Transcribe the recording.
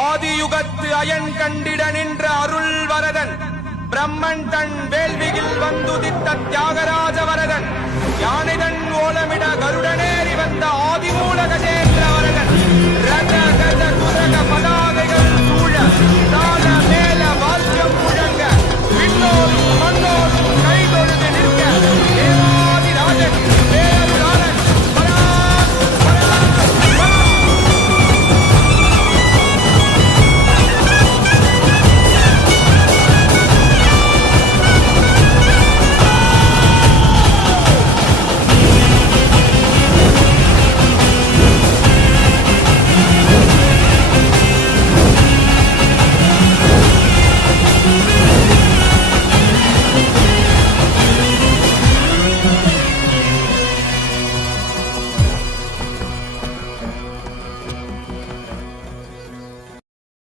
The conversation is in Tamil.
ஆதியுகத்து அயன் கண்டிட நின்ற அருள் வரதன் பிரம்மன் தன் வேள்வியில் வந்துதித்த தியாகராஜ வரதன் யானைதன் ஓலமிட கருடனேறி வந்த ஆதிமூல கஜேந்திர